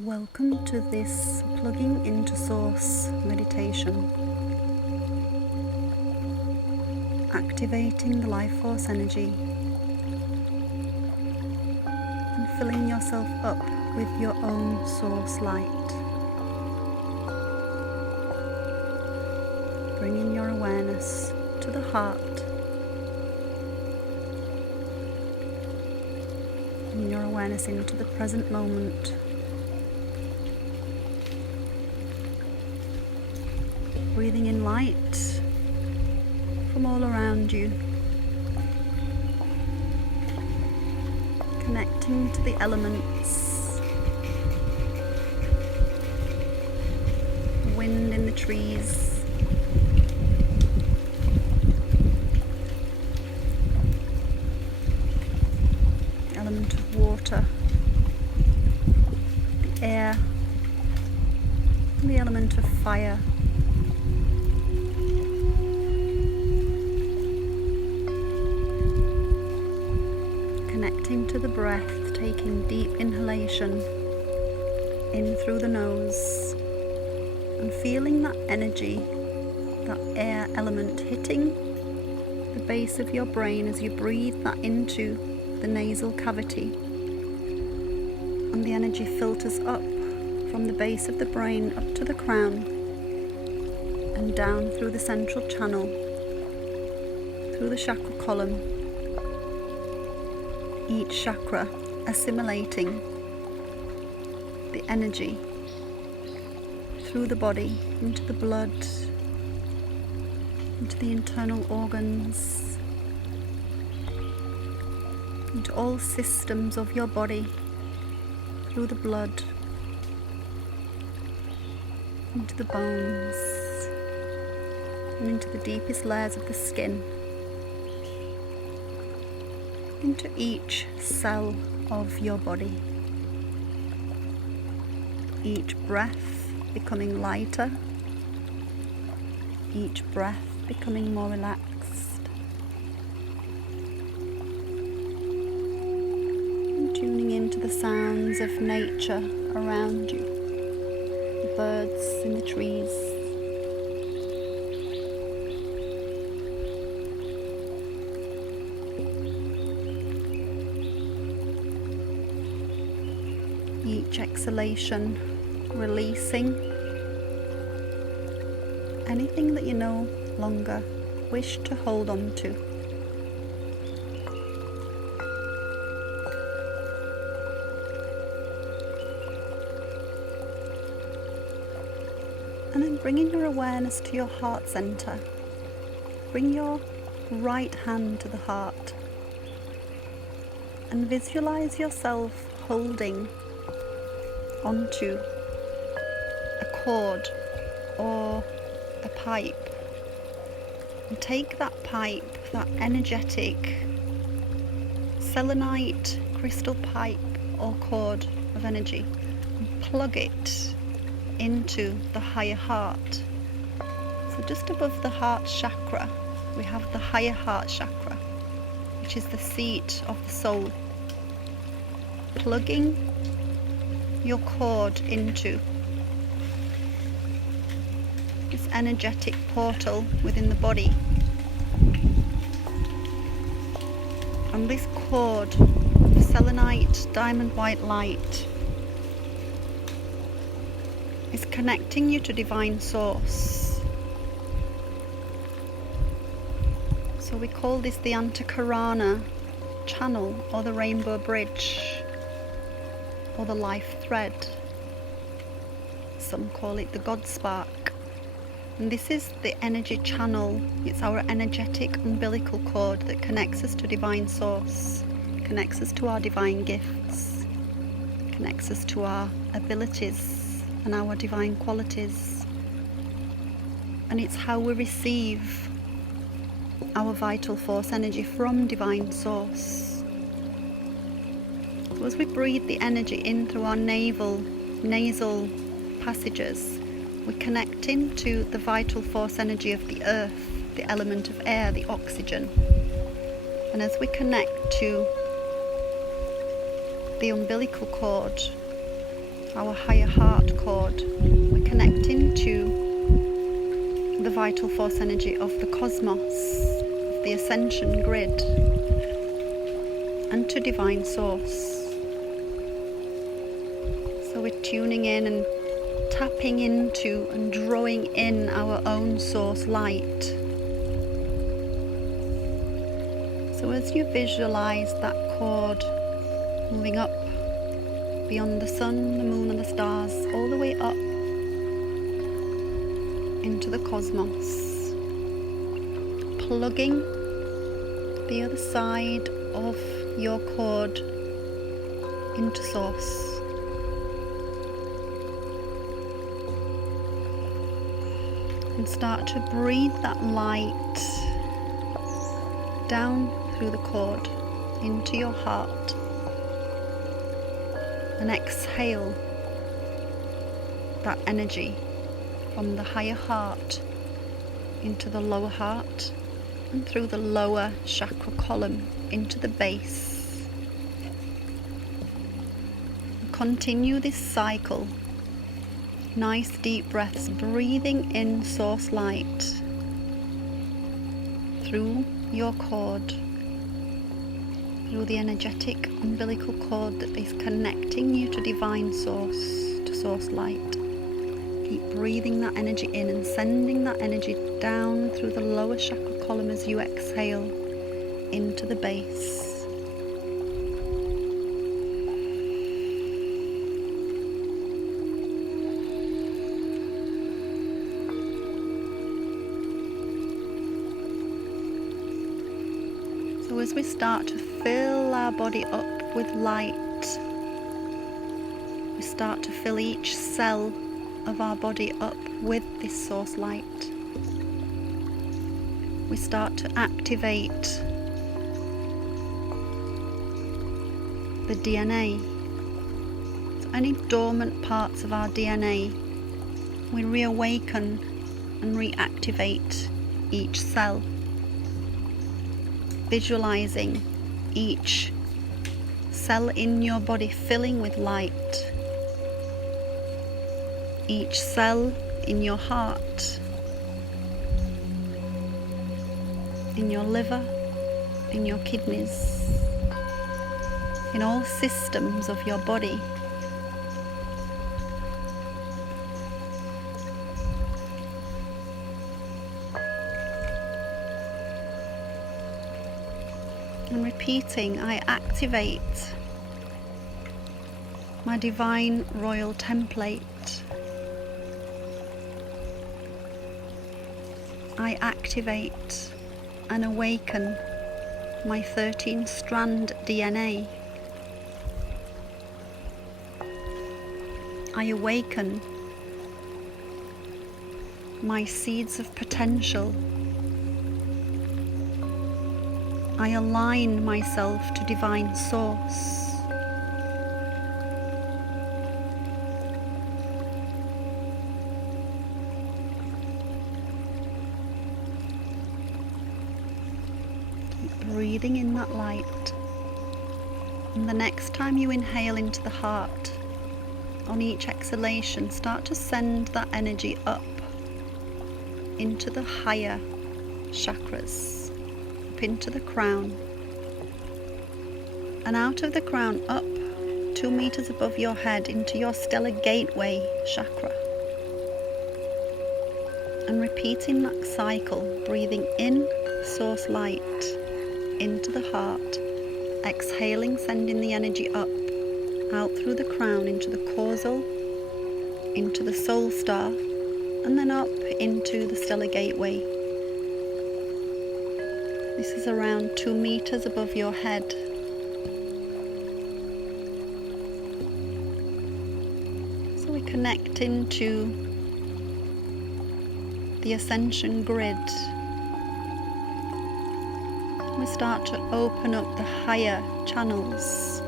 Welcome to this plugging into source meditation, activating the life force energy and filling yourself up with your own source light, bringing your awareness to the heart and your awareness into the present moment. Breathing in light from all around you, connecting to the elements, the wind in the trees, the element of water, the air, and the element of fire. Connecting to the breath, taking deep inhalation in through the nose and feeling that energy, that air element hitting the base of your brain as you breathe that into the nasal cavity, and the energy filters up from the base of the brain up to the crown and down through the central channel, through the chakra column, each chakra assimilating the energy through the body, into the blood, into the internal organs, into all systems of your body, through the blood, into the bones, and into the deepest layers of the skin, into each cell of your body. Each breath becoming lighter, each breath becoming more relaxed, and tuning into the sounds of nature around you, the birds in the trees, each exhalation releasing anything that you no longer wish to hold on to. And then bringing your awareness to your heart center. Bring your right hand to the heart and visualize yourself holding onto a cord or a pipe, and take that pipe, that energetic selenite crystal pipe or cord of energy, and plug it into the higher heart. So just above the heart chakra we have the higher heart chakra, which is the seat of the soul. Plugging your cord into this energetic portal within the body, and this cord of selenite diamond white light is connecting you to divine source. So we call this the Antakarana channel, or the rainbow bridge, or the life thread. Some call it the God spark. And this is the energy channel. It's our energetic umbilical cord that connects us to divine source, connects us to our divine gifts, connects us to our abilities and our divine qualities. And it's how we receive our vital force energy from divine source. So as we breathe the energy in through our nasal passages, we're connecting to the vital force energy of the earth, the element of air, the oxygen. And as we connect to the umbilical cord our higher heart chord. We're connecting to the vital force energy of the cosmos, of the ascension grid, and to divine source. So we're tuning in and tapping into and drawing in our own source light. So as you visualize that cord moving up beyond the sun, the moon and the stars, all the way up into the cosmos, plugging the other side of your cord into source. And start to breathe that light down through the cord into your heart. And exhale that energy from the higher heart into the lower heart and through the lower chakra column into the base. And continue this cycle. Nice deep breaths, breathing in source light through your cord, through the energetic umbilical cord that is connecting you to divine source, to source light. Keep breathing that energy in and sending that energy down through the lower chakra column as you exhale into the base. So as we start to fill our body up with light, we start to fill each cell of our body up with this source light. We start to activate the DNA. So any dormant parts of our DNA, we reawaken and reactivate each cell. Visualizing each cell in your body filling with light, each cell in your heart, in your liver, in your kidneys, in all systems of your body. And repeating, I activate my divine royal template. I activate and awaken my 13-strand DNA. I awaken my seeds of potential. I align myself to divine source. Keep breathing in that light. And the next time you inhale into the heart, on each exhalation, start to send that energy up into the higher chakras. Into the crown, and out of the crown up 2 meters above your head into your stellar gateway chakra, and repeating that cycle, breathing in source light into the heart, exhaling, sending the energy up out through the crown into the causal, into the soul star, and then up into the stellar gateway. This is around 2 meters above your head. So we connect into the ascension grid. We start to open up the higher channels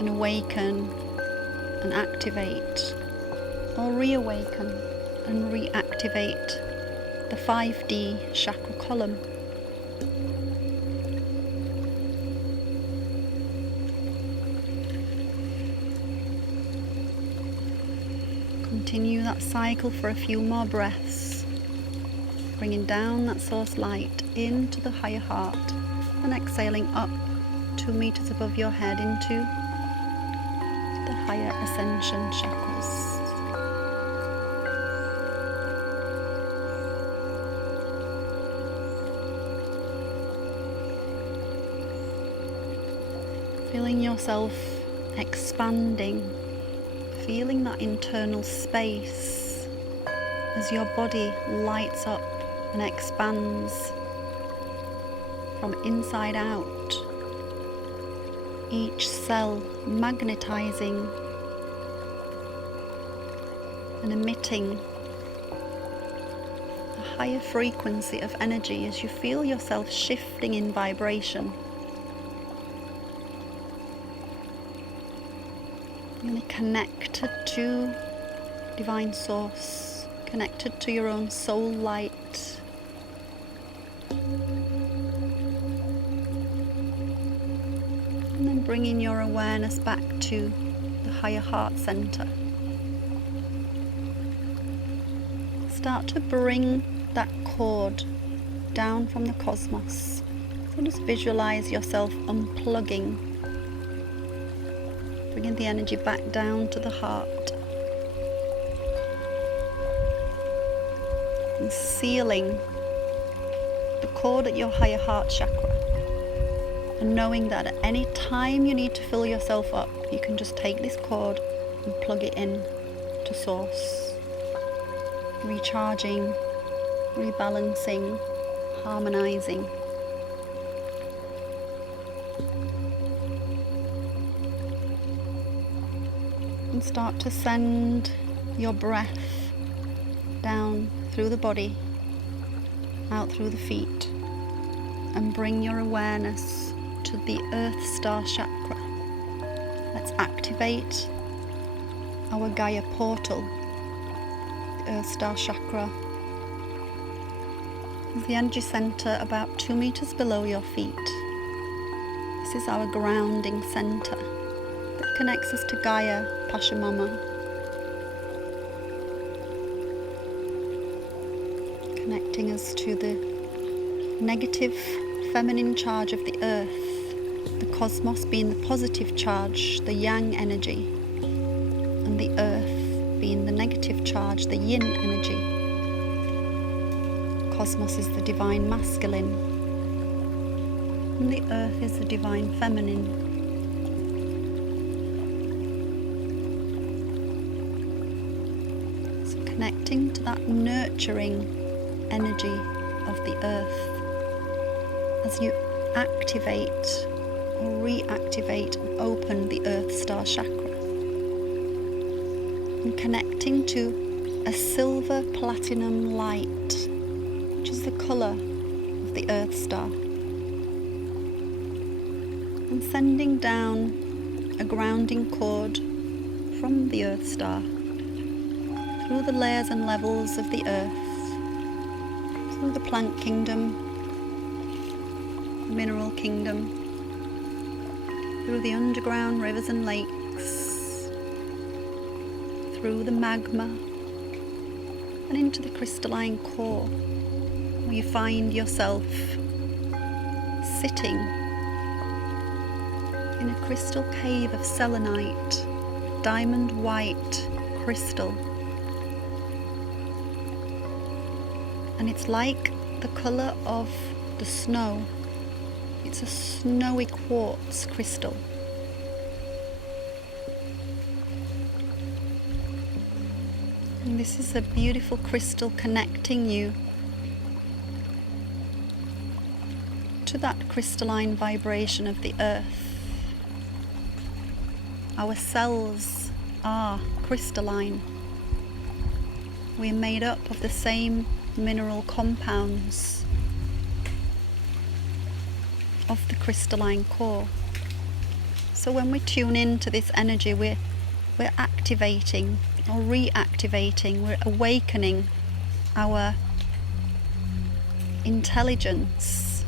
and awaken and activate, or reawaken and reactivate the 5D chakra column. Continue that cycle for a few more breaths, bringing down that source light into the higher heart and exhaling up 2 meters above your head into the higher ascension chakras. Feeling yourself expanding, feeling that internal space as your body lights up and expands from inside out, each cell magnetizing and emitting a higher frequency of energy as you feel yourself shifting in vibration. Really connected to Divine Source, connected to your own soul light. And then bringing your awareness back to the higher heart center. Start to bring that cord down from the cosmos. So just visualize yourself unplugging, bringing the energy back down to the heart and sealing the cord at your higher heart chakra, and knowing that at any time you need to fill yourself up, you can just take this cord and plug it in to Source, recharging, rebalancing, harmonizing. And start to send your breath down through the body, out through the feet, and bring your awareness to the Earth Star Chakra. Let's activate our Gaia portal. The Earth Star Chakra is the energy center about 2 meters below your feet. This is our grounding center that connects us to Gaia, Pachamama, connecting us to the negative feminine charge of the earth, the cosmos being the positive charge, the yang energy, and the earth being the negative charge, the yin energy. Cosmos is the divine masculine, and the earth is the divine feminine. Connecting to that nurturing energy of the earth as you activate or reactivate and open the Earth Star Chakra, and connecting to a silver platinum light, which is the colour of the Earth Star, and sending down a grounding cord from the Earth Star through the layers and levels of the earth, through the plant kingdom, the mineral kingdom, through the underground rivers and lakes, through the magma, and into the crystalline core, where you find yourself sitting in a crystal cave of selenite, diamond white crystal. And it's like the colour of the snow. It's a snowy quartz crystal. And this is a beautiful crystal connecting you to that crystalline vibration of the earth. Our cells are crystalline. We're made up of the same mineral compounds of the crystalline core. So when we tune into this energy, we're activating or reactivating, we're awakening our intelligence.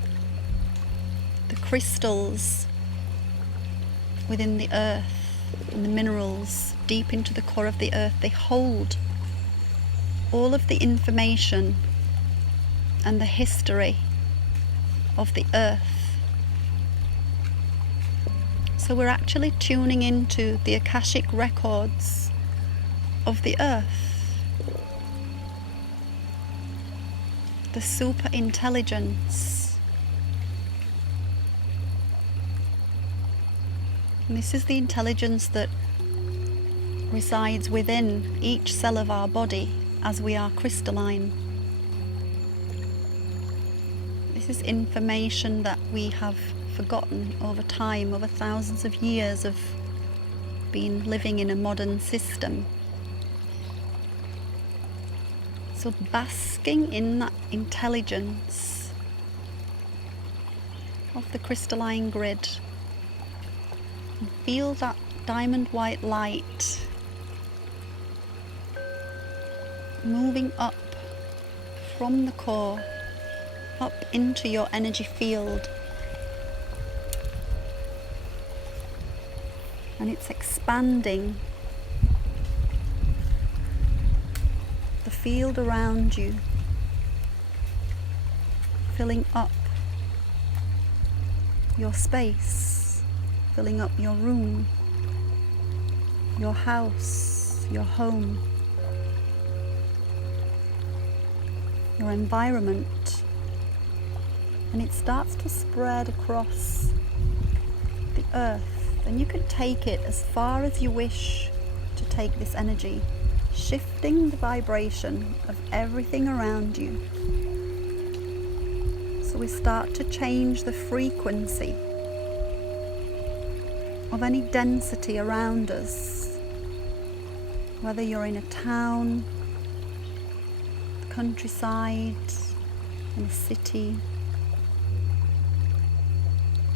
The crystals within the earth and the minerals deep into the core of the earth, they hold all of the information and the history of the earth. So we're actually tuning into the Akashic records of the earth, the super intelligence. And this is the intelligence that resides within each cell of our body as we are crystalline. This is information that we have forgotten over time, over thousands of years of being living in a modern system. So basking in that intelligence of the crystalline grid, and feel that diamond white light moving up from the core, up into your energy field. And it's expanding the field around you, filling up your space, filling up your room, your house, your home, your environment. And it starts to spread across the earth. And you can take it as far as you wish to take this energy, shifting the vibration of everything around you. So we start to change the frequency of any density around us, whether you're in a town, the countryside, in a city.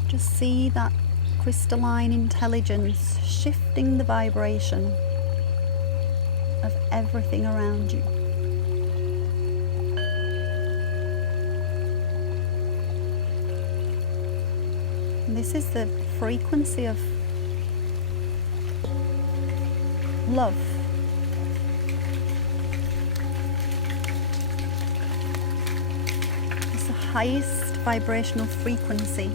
Just see that crystalline intelligence shifting the vibration of everything around you. And this is the frequency of love. It's the highest vibrational frequency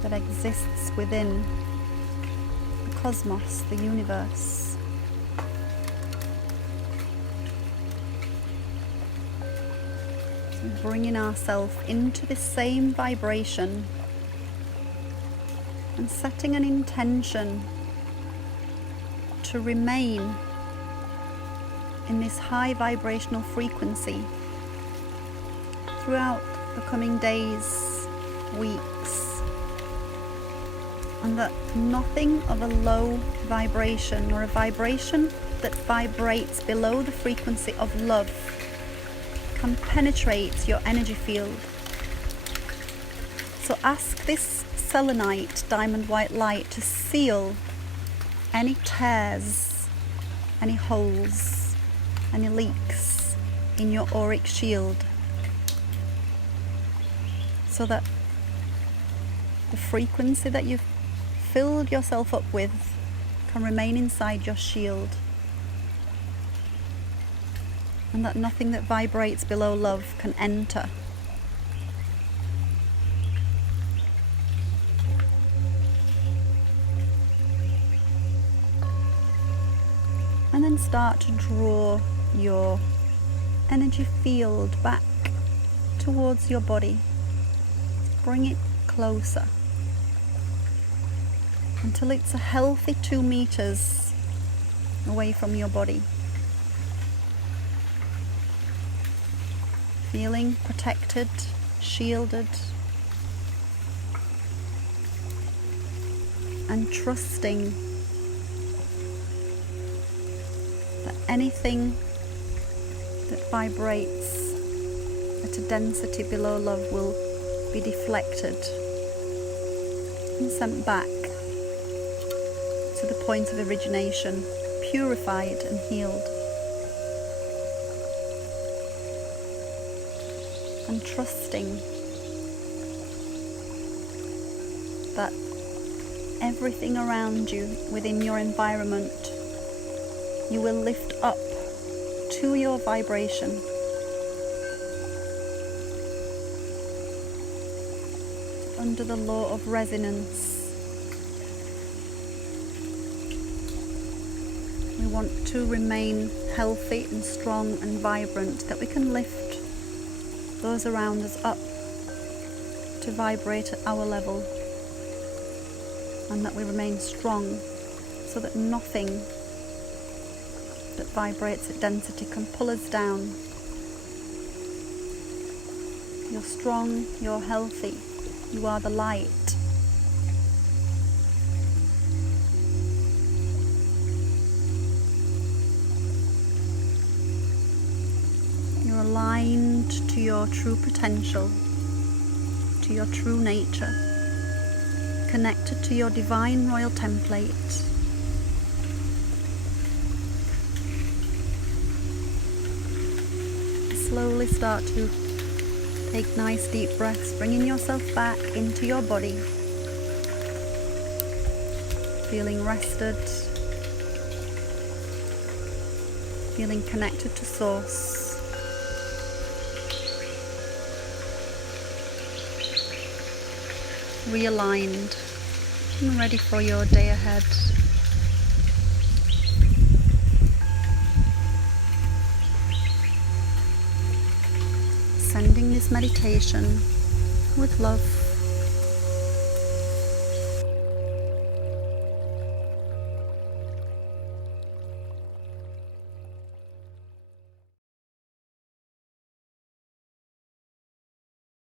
that exists within the cosmos, the universe. So bringing ourselves into the same vibration and setting an intention to remain in this high vibrational frequency throughout the coming days, weeks. And that nothing of a low vibration or a vibration that vibrates below the frequency of love can penetrate your energy field. So ask this selenite, diamond white light, to seal any tears, any holes, any leaks in your auric shield, so that the frequency that you've filled yourself up with can remain inside your shield, and that nothing that vibrates below love can enter. And then start to draw your energy field back towards your body. Bring it closer until it's a healthy 2 meters away from your body. Feeling protected, shielded, and trusting that anything that vibrates at a density below love will be deflected and sent back to the point of origination, purified and healed. And trusting that everything around you within your environment you will lift up to your vibration. Under the law of resonance. We want to remain healthy and strong and vibrant, that we can lift those around us up to vibrate at our level, and that we remain strong so that nothing that vibrates at density can pull us down. You're strong, you're healthy, you are the light. You're aligned to your true potential, to your true nature, connected to your divine royal template. Slowly start to take nice deep breaths, bringing yourself back into your body, feeling rested, feeling connected to Source. Realigned and ready for your day ahead. Sending this meditation with love